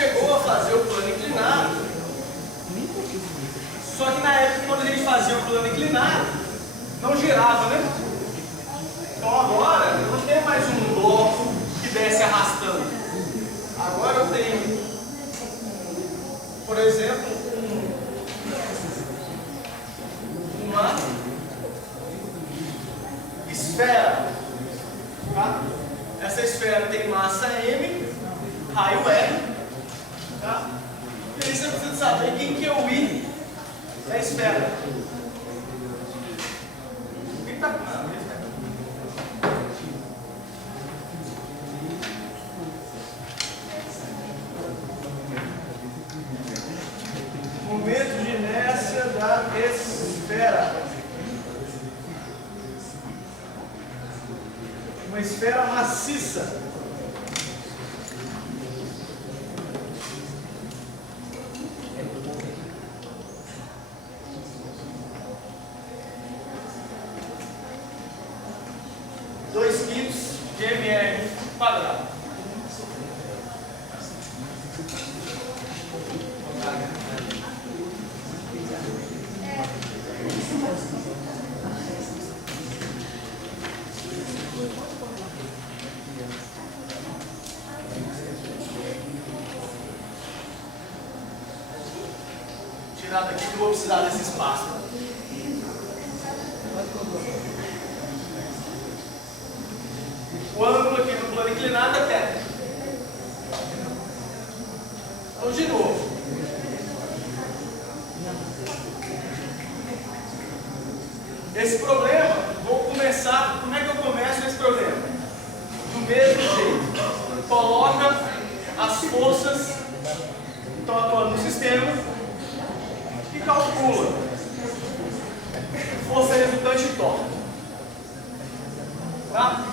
chegou a fazer o plano inclinado. Só que na época, quando a gente fazia o plano inclinado, não girava, né? Então agora, eu não tenho mais um bloco que desce arrastando. Agora eu tenho, por exemplo, uma esfera. Tá? Essa esfera tem massa M, raio R. Tá? E aí você precisa saber quem que é o I da esfera. Quem está com nada? Momento de inércia da esfera. Uma esfera maciça. Dois quintos de mr quadrado. Tirar daqui que eu vou precisar desse espaço. O ângulo aqui do plano inclinado é θ. Então, de novo. Esse problema, vou começar. Como é que eu começo esse problema? Do mesmo jeito. Coloca as forças que estão atuando no sistema e calcula força resultante e torque. Tá?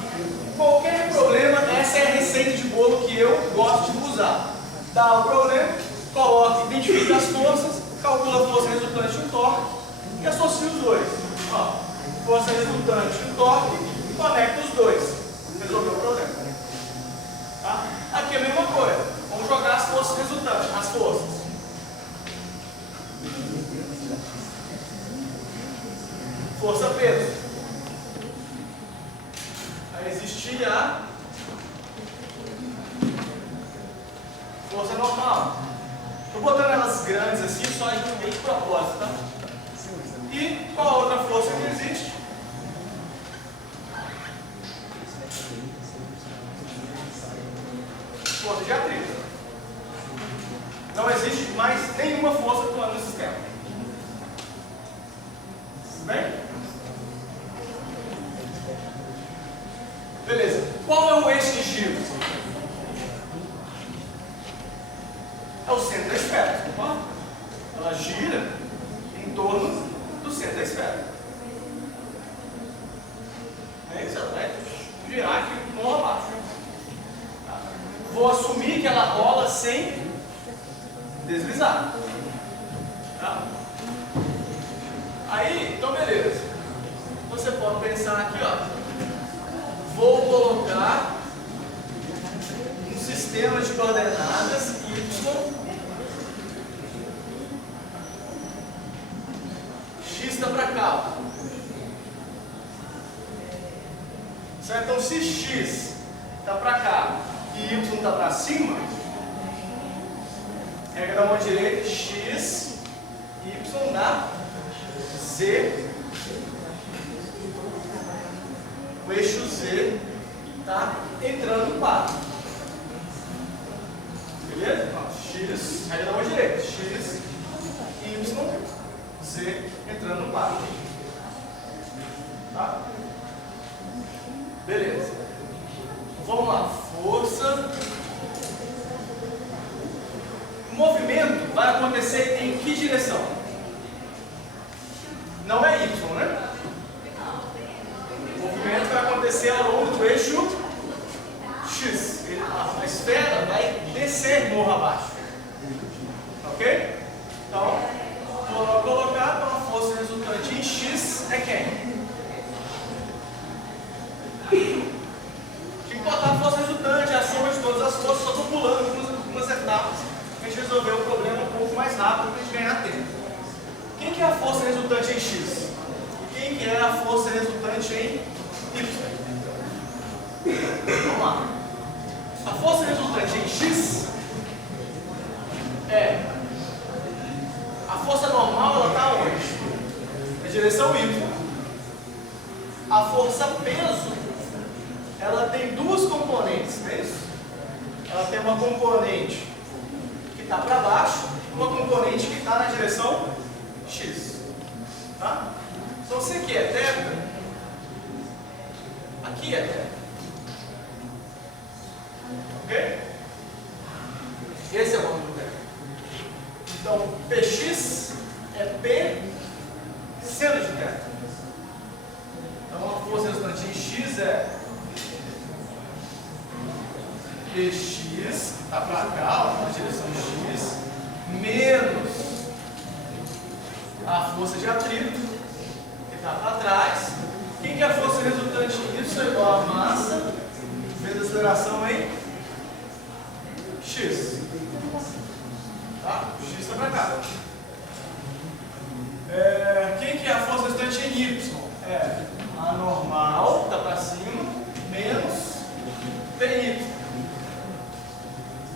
Qualquer problema, essa é a receita de bolo que eu gosto de usar. Dá o problema, coloca, identifica as forças, calcula a força resultante e o torque e associa os dois. Ó, força resultante e o torque, conecta os dois. Resolveu o problema. Tá? Aqui é a mesma coisa. Vamos jogar as forças resultantes, as forças. Força peso. Vai existir a força normal. Estou botando elas grandes assim, só de propósito, tá? E qual a outra força que existe? Força de atrito. Não existe mais nenhuma força atuando no sistema. Bem? Beleza. Qual é o eixo de giro? É o centro da esfera. Opa. Ela gira em torno do centro da esfera. É isso, ela vai girar aqui morro abaixo. Tá. Vou assumir que ela rola sem deslizar. Tá. Aí, então beleza. Você pode pensar aqui, ó. Vou colocar um sistema de coordenadas y, x está para cá. Certo? Então, se x está para cá e y está para cima, regra da mão direita, x, y na z. O eixo Z está entrando no par. Beleza? X, regra da mão direita. X, Y, Z entrando no par. Tá? Beleza. Vamos lá. Força. O movimento vai acontecer em que direção? Não é Y, né? O movimento vai acontecer ao longo do eixo X. A esfera vai descer morro abaixo. Ok? Então, vou colocar então, a força resultante em X é quem? Tem que botar a força resultante, a soma de todas as forças, só estou pulando algumas etapas a força resultante em X? E quem que é a força resultante em Y? Vamos lá. A força resultante em X é a força normal, ela está onde? Na direção Y. A força peso, ela tem duas componentes, não é isso? Ela tem uma componente que está para baixo e uma componente que está na direção X. Tá? Então, se aqui é θ, aqui é θ. Ok? Esse é o ângulo θ. Então, Px é P seno de θ. Então, a força resultante em X é Px, que está para cá, ó, na direção X, menos a força de atrito, que está para trás. Quem que é a força resultante em Y igual a massa vezes a aceleração em X. Tá? X está para cá. Quem que é a força resultante em Y? É a normal, está para cima, menos PY.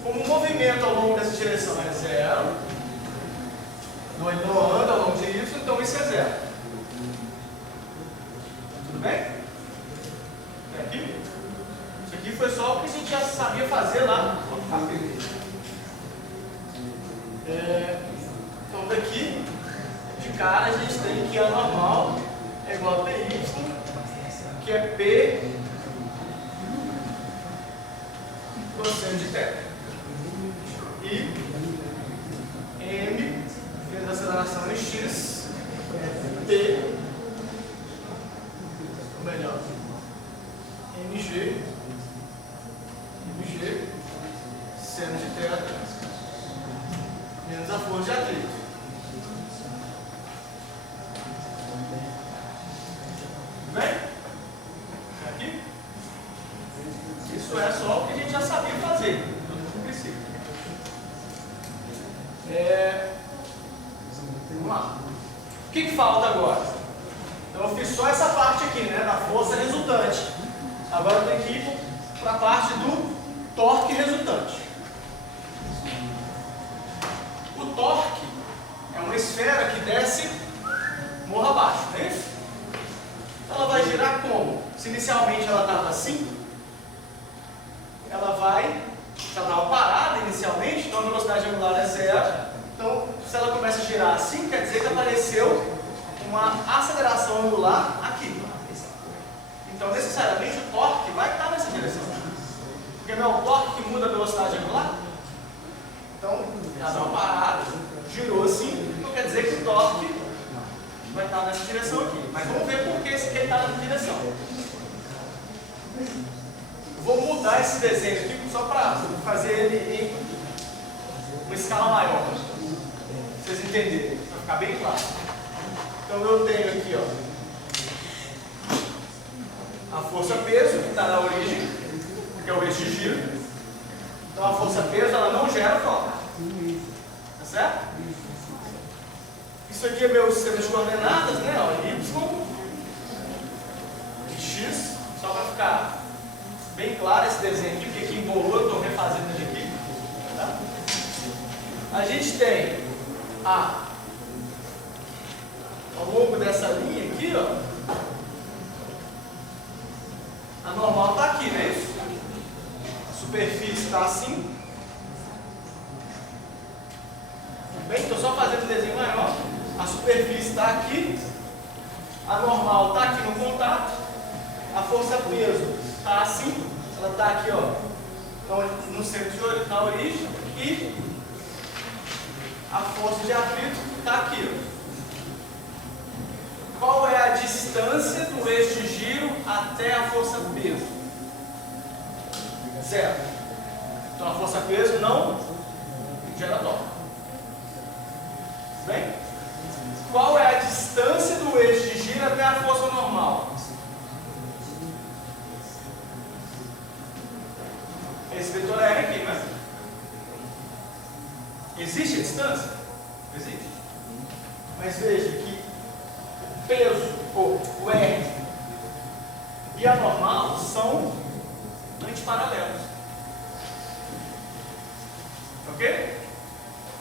Como o movimento ao longo dessa direção é zero, ele não anda ao longo de Y, então isso é zero. Tudo bem? Até aqui? Isso aqui foi só o que a gente já sabia fazer lá. Então daqui, de cara, a gente tem que a normal é igual a PY, que é P cosseno de θ. E M vezes a aceleração em X é P, ou melhor, MG seno de θ menos a força de atrito. Tudo bem? Aqui? Isso é só o que a gente já sabia fazer no princípio. Vamos lá. O que falta agora? Então eu fiz só essa parte aqui, né, da força resultante. Agora eu tenho que ir para a parte do torque resultante. O torque é uma esfera que desce morro abaixo, não é isso? Ela vai girar como? Se inicialmente ela estava assim, ela vai, se ela estava parada inicialmente, então a velocidade angular é zero. Então, se ela começa a girar assim, quer dizer que apareceu uma aceleração angular aqui. Então, necessariamente, o torque vai estar nessa direção. Porque não é o torque que muda a velocidade angular? Então, ela dá uma parada, girou assim, então quer dizer que o torque vai estar nessa direção aqui. Mas vamos ver por que esse aqui está nessa direção. Eu vou mudar esse desenho aqui só para fazer ele em uma escala maior. Pra vocês entenderem, para ficar bem claro. Então eu tenho aqui, ó, a força-peso que está na origem, que é o eixo de giro. Então a força-peso ela não gera torque. Tá certo? Isso aqui é meu sistema de coordenadas, né? Ó, Y e X, só para ficar bem claro esse desenho aqui, porque aqui embolou, eu estou refazendo ele aqui. Tá? A gente tem ao longo dessa linha aqui, ó, a normal está aqui, não é isso? A superfície está assim. Tudo bem? Estou só fazendo o desenho maior. A superfície está aqui. A normal está aqui no contato. A força-peso está assim. Ela está aqui, ó, no centro da origem. E a força de atrito está aqui, ó. Qual é a distância do eixo de giro até a força-peso? Zero. Então a força-peso não gera torque. Bem? Qual é a distância do eixo de giro até a força normal? Esse vetor R aqui, mas existe a distância? Existe. Mas veja que peso, ou o R, e a normal são antiparalelos. Ok?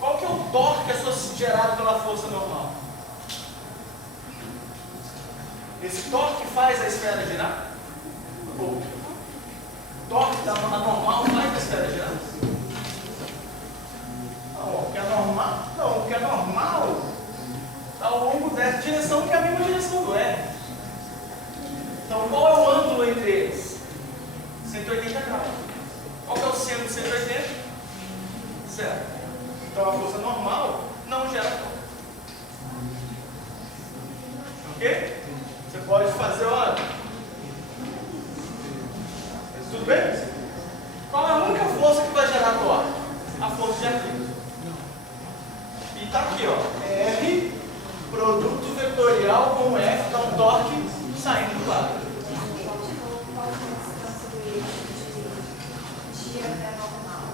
Qual que é o torque gerado pela força normal? Esse torque faz a esfera girar? O torque da normal faz a esfera girar? Não, o que é normal? Não, o que é normal está ao longo dessa direção, que é a mesma direção do R. Então, qual é o ângulo entre eles? 180 graus. Qual que é o seno de 180? Zero. Então, a força normal não gera torque. Ok? Você pode fazer, olha. Tudo bem? Qual é a única força que vai gerar torque? A força de atrito. E está aqui, ó. R, produto vetorial com F, dá um torque saindo do quadro.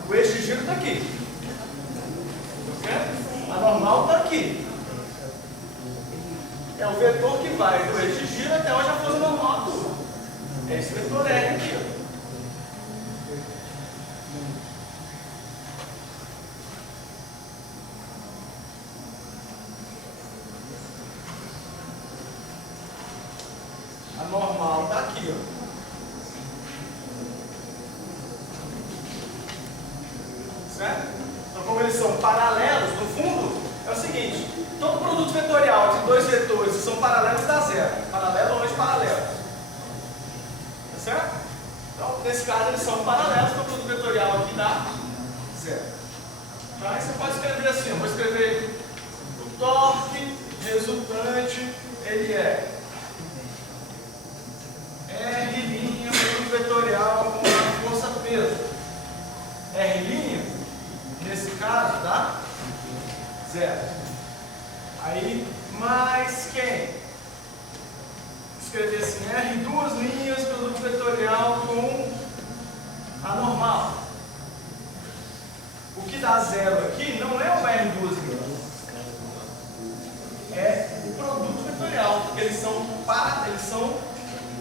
O eixo de giro está aqui. Okay? A normal está aqui. É o vetor que vai do eixo de giro até onde a força normal atua. É esse vetor R aqui, ó. A normal está aqui, ó. Certo? Então, como eles são paralelos, no fundo, é o seguinte: todo produto vetorial de dois vetores que são paralelos dá zero. Paralelo ou antiparalelo. Tá certo? Então, nesse caso, eles são paralelos, então o produto vetorial aqui dá zero. Tá? Aí você pode escrever assim: eu vou escrever o torque resultante, ele é R', produto vetorial com a força peso. R', nesse caso, dá zero. Aí, mais quem? Escrever assim, R, duas linhas, produto vetorial com a normal. O que dá zero aqui não é o R, duas linhas. É o produto vetorial, porque eles são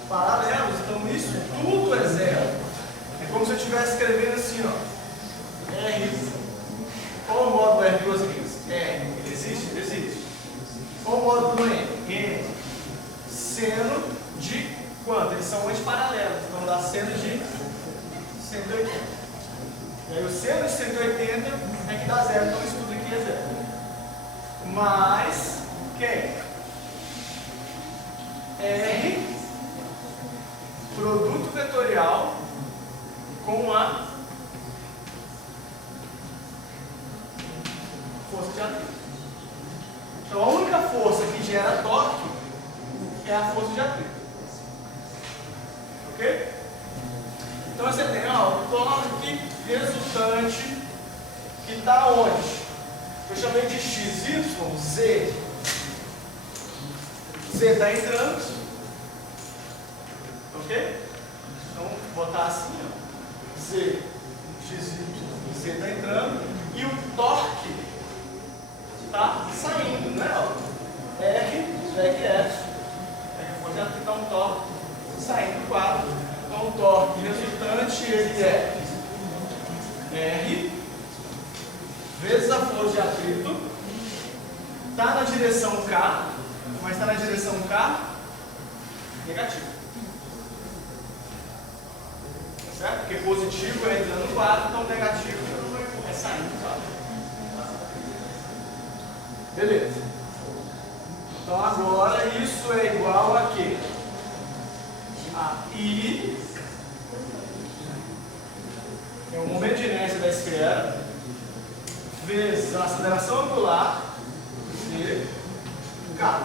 paralelos, então isso tudo é zero. É como se eu estivesse escrevendo assim, ó. R. Qual o módulo R duas linhas? R. Ele existe? Ele existe. Qual o módulo do N? N. Seno de quanto? Eles são antiparalelos, então dá seno de 180. E aí o seno de 180 é que dá zero, então isso tudo aqui é zero. Mais quem? R, produto vetorial com a força de atrito. Então a única força que gera torque é a força de atrito. Ok? Então você tem o torque resultante que está onde? Eu chamei de x, y, z. Z está entrando. Ok? Então vou botar assim, ó. Z, x, y, z está entrando. E o torque está saindo, né? Ó. R, drag F. Vou já aplicar um torque saindo do quadro. Então o torque resultante ele é R vezes a força de atrito. Está na direção K, mas está na direção K negativo. Certo? Porque positivo é entrando no quadro, então negativo é saindo do quadro. Beleza. Então agora isso é igual a quê? A I é o momento de inércia da esfera vezes a aceleração angular C K.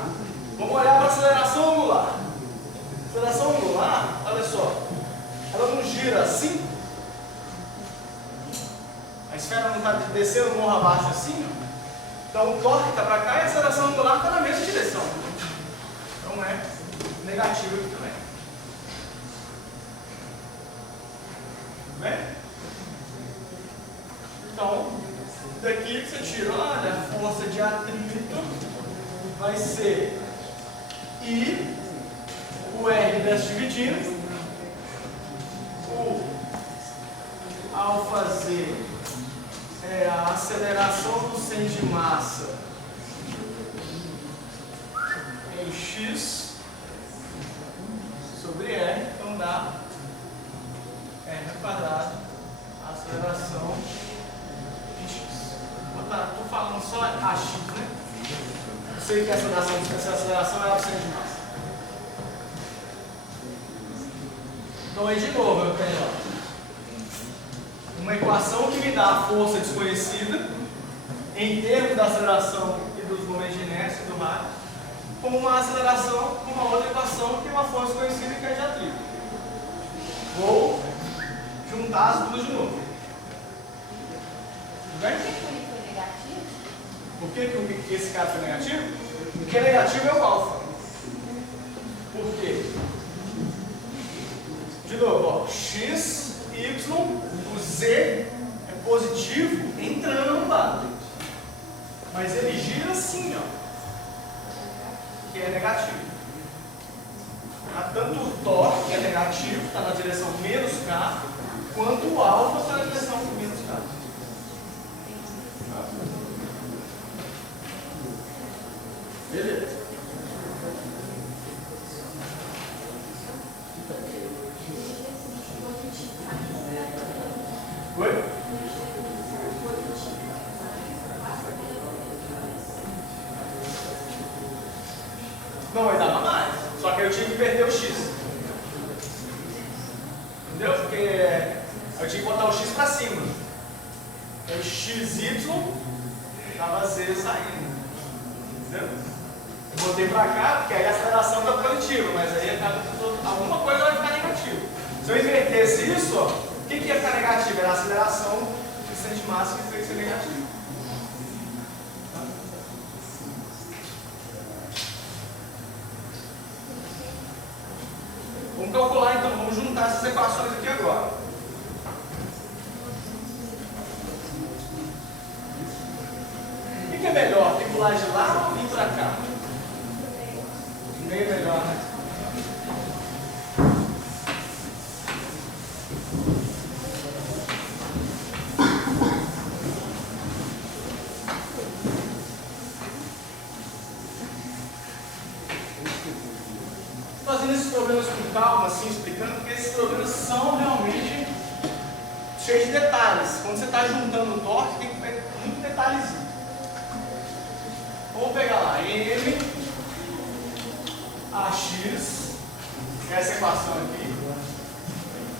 Vamos olhar para a aceleração angular. A aceleração angular, olha só, ela não gira assim. A esfera não está descendo morro abaixo assim, ó. Então o torque está para cá e a aceleração angular está na mesma direção. Então é negativo aqui também. Tudo bem? Então, daqui você tira, olha, a força de atrito vai ser E o R desce dividindo. O ∝z é a aceleração do centro de massa em x sobre R, então dá R² a aceleração em x. Estou falando só AX, né? Eu sei que essa aceleração é a do centro de massa. Então aí de novo eu tenho uma equação que me dá a força desconhecida em termos da aceleração e dos momentos de inércia do rádio, com uma aceleração, com uma outra equação que tem uma força desconhecida que é de atrito. Vou juntar as duas de novo. Tudo bem? Por que esse cara foi negativo? Porque negativo é o alfa. Por quê? De novo, ó, x, y, o z é positivo entrando no lado. Mas ele gira assim, ó, que é negativo. Tanto o torque, que é negativo, está na direção menos K, quanto o alfa está na direção menos K. Beleza. Oi? Não vai dar mais. Só que eu tive que perder o x. Entendeu? Porque eu tinha que botar o x para cima. O xy estava z saindo. Entendeu? Eu botei para cá, porque aí a aceleração está positiva, mas aí acaba alguma coisa vai ficar negativa. Se eu invertesse isso, ó, o que ia ficar negativo? Era a aceleração do centro de massa que foi ser negativo. Vamos calcular então, vamos juntar essas equações aqui agora. O que é melhor, vir pular de lá ou vir para cá? Bem melhor, né? Fazendo esses problemas com calma, assim, explicando, porque esses problemas são realmente cheios de detalhes. Quando você está juntando o torque, tem que ter muito detalhezinho. Vamos pegar lá, M AX, essa equação aqui,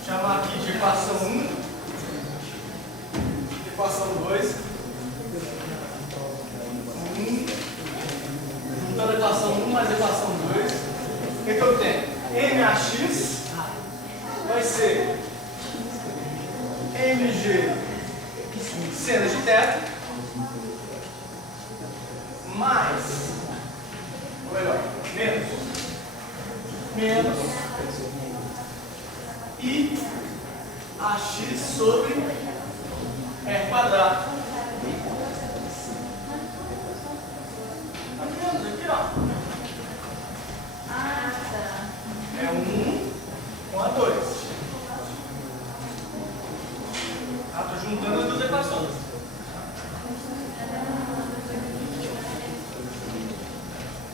chamar aqui de equação 1, equação 2, juntando a equação 1 mais a equação 2, o que eu tenho? MAX vai ser MG seno de θ mais, ou melhor, menos I AX sobre R². Tá vendo aqui, ó? É 1 com a 2. Estou juntando as duas equações.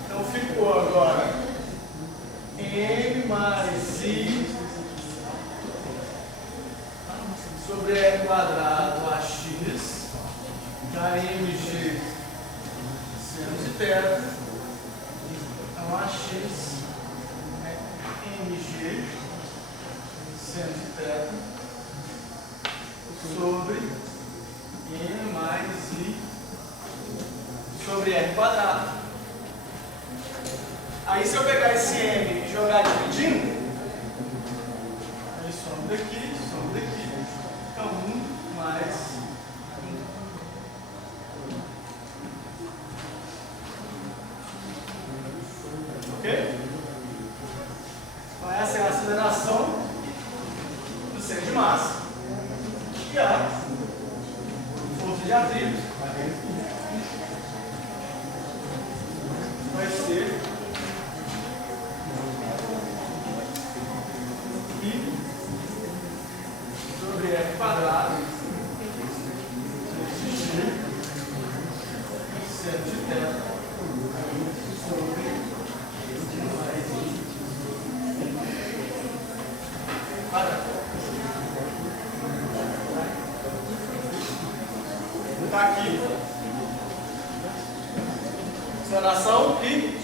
Então ficou agora M mais I sobre R² AX da MG seno de θ. Então AX é MG seno de θ sobre M mais I sobre R². Aí se eu pegar esse M e jogar dividindo, aí some daqui, então 1 mais 1. Ok? Então essa é a aceleração do centro de massa e a força de atrito vai ser Está aqui. Aceleração e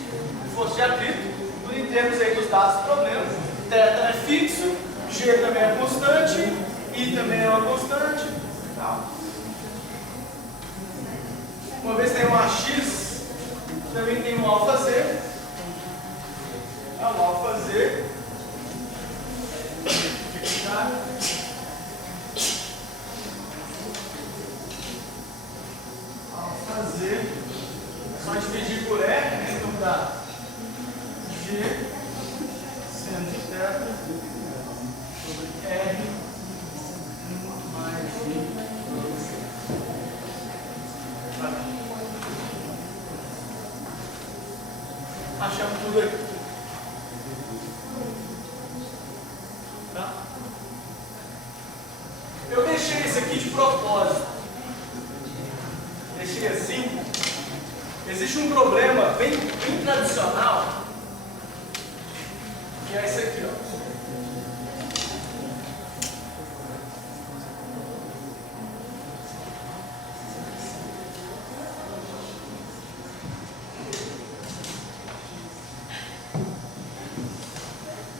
força de atrito. Tudo em termos aí dos dados do problema. Θ é fixo, G também é constante, I também é uma constante. Tá. Uma vez tem um AX, também tem um αβ. Tá, um αβ. Tá. αβ. É só dividir por R, né? Então dá G seno de θ sobre R mais I. Achamos tudo aqui. Tá? Eu deixei esse aqui de propósito. Deixei assim. Existe um problema bem tradicional, que é esse aqui, ó.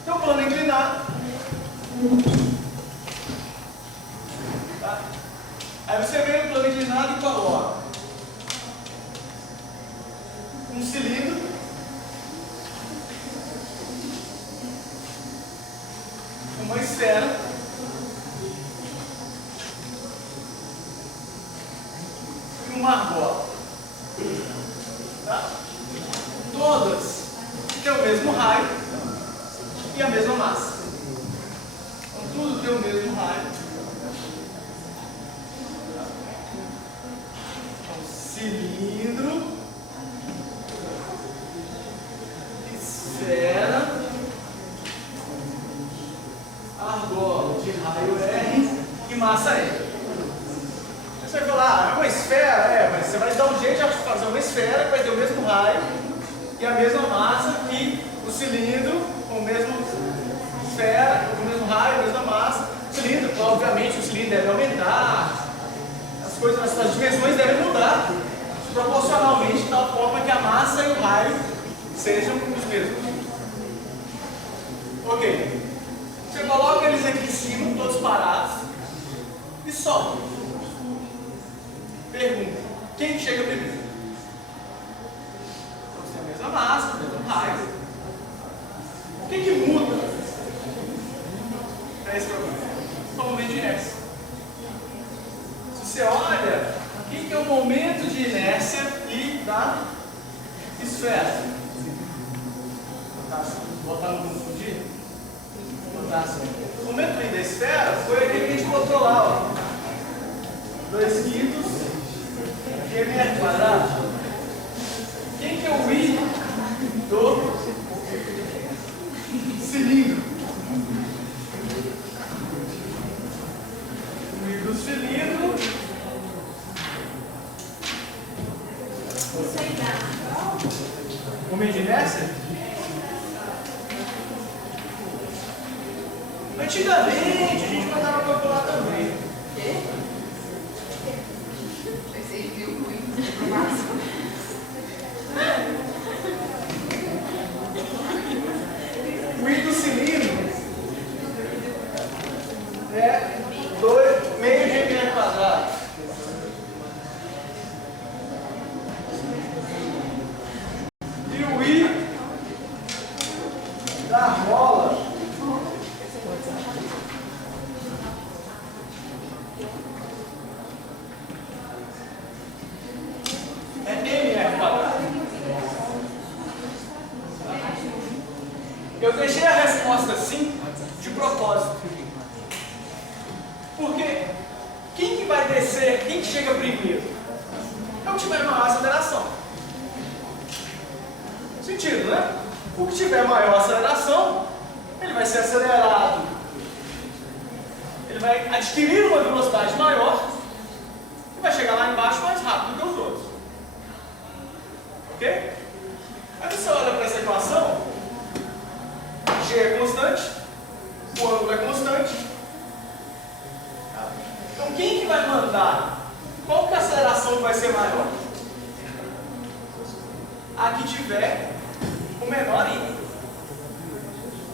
Tem um plano inclinado. Tá? Aí você vem no plano inclinado e coloca um cilindro, uma esfera, e uma argola. Tá? Todas têm o mesmo raio e a mesma massa. Então tudo tem o mesmo raio. Então, cilindro, esfera, argola de raio R e massa R. Você vai falar, é uma esfera? Mas você vai dar um jeito de fazer uma esfera que vai ter o mesmo raio e a mesma massa que o cilindro, com o mesmo esfera, com o mesmo raio, a mesma massa. O cilindro, obviamente, o cilindro deve aumentar, as coisas, as dimensões devem mudar proporcionalmente, de tal forma que a massa e o raio sejam os mesmos. Ok. Você coloca eles aqui em cima, todos parados, e solta. Pergunta: quem chega primeiro? Todos têm a mesma massa, o mesmo raio. O que muda para esse problema? O momento de inércia. Se você olha, o que é o momento de inércia e da esfera? Botar no confundir? Botar assim. O momento da esfera foi aquele que a gente botou lá, ó. 2/5 mr quadrado. Quem que é o I do cilindro? O I do cilindro. Momento de inércia? Antigamente a gente mandava calcular também. Quê? Você viu muito máximo. O I do cilindro é 2 meio de mr quadrado. E o I da argola é mr quadrado. Eu deixei a resposta assim de propósito. Porque quem que vai descer, quem que chega primeiro? É o que tiver maior aceleração. Sentido, né? O que tiver maior aceleração, ele vai ser acelerado. Ele vai adquirir uma velocidade maior e vai chegar lá embaixo mais rápido que os outros. Ok? Aí você olha para essa equação, G é constante, o ângulo é constante. Então quem que vai mandar? Qual que é a aceleração aceleração vai ser maior? A que tiver o menor I.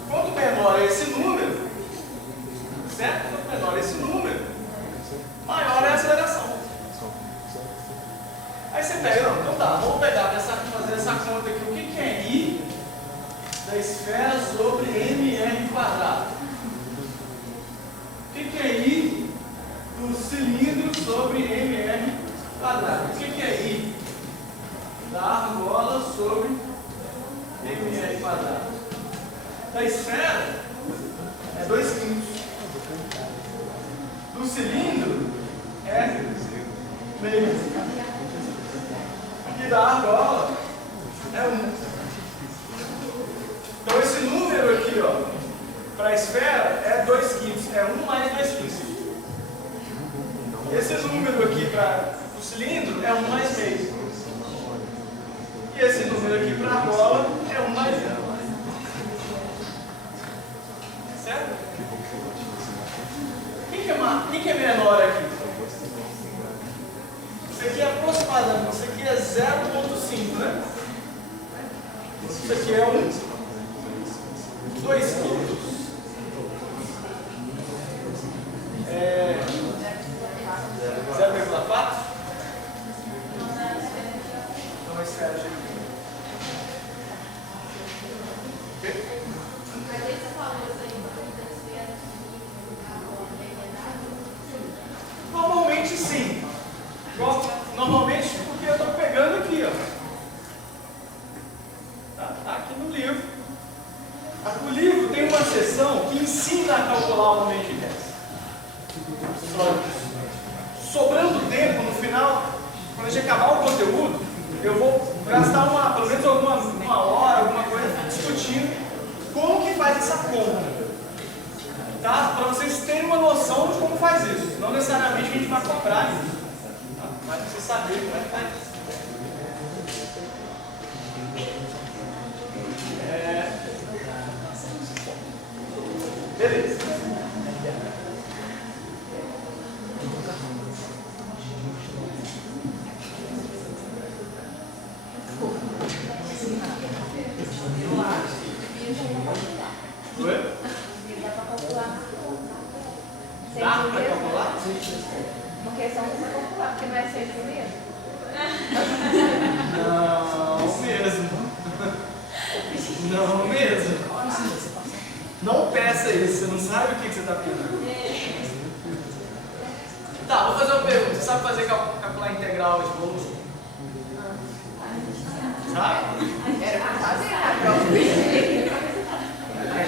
Quanto menor é esse número, certo? Quanto menor é esse número, maior é a aceleração. Aí você pega, não, então tá, vamos pegar, fazer essa conta aqui. O que é I da esfera sobre mr quadrado? O que é I do cilindro sobre mr quadrado? O que é I da argola sobre mr quadrado? Da esfera é 2 quintos. Do cilindro é meio. E da argola é 1. Então esse número aqui, ó, para a esfera é 2 quintos. É 1 mais 2 quintos. Esse número aqui para o cilindro é 1 mais meio. E esse número aqui para a argola é 1 mais 1. Certo? Quem que é menor aqui? Isso aqui é aproximadamente, isso aqui é 0,5, né? Isso aqui é 2 quintos. É 0,4? Então vai ser aqui. Ok? Normalmente sim. Normalmente porque eu estou pegando aqui, ó. Tá aqui no livro. O livro tem uma seção que ensina a calcular o momento de inércia. Sobrando tempo no final, quando a gente acabar o conteúdo, eu vou gastar pelo menos uma hora, alguma coisa discutindo como que faz essa conta. Tá? Para vocês terem uma noção de como faz isso. Não necessariamente a gente vai cobrar isso, tá? Mas você saber como é que faz isso. Beleza. Oi? Dá para calcular. Dá para calcular? Porque só não vai calcular, porque não é 6 mesmo. Não mesmo. Não mesmo. Não peça isso, você não sabe o que você está pedindo. Tá, vou fazer uma pergunta. Você sabe calcular integral de volume? Sabe? Era para fazer a prova.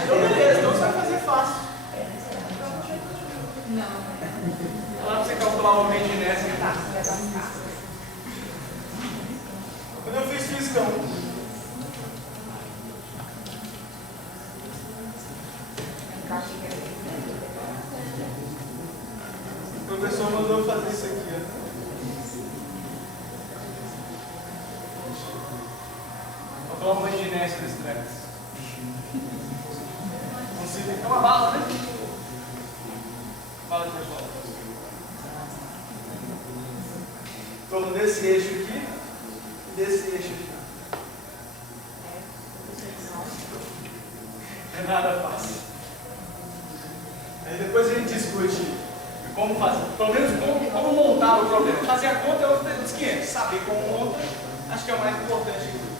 Então beleza, então você vai fazer fácil. Não. Lá para você calcular o momento de inércia. Quando eu fiz física 1, o professor mandou eu fazer isso aqui, ó. Calcular o momento de inércia desse treco. É uma bala, né? Bala de revólver. Em torno desse eixo aqui e desse eixo aqui. Não é nada fácil. Aí depois a gente discute como fazer, pelo menos como montar o problema. Fazer a conta é outro dos 500. Saber como monta, acho que é o mais importante.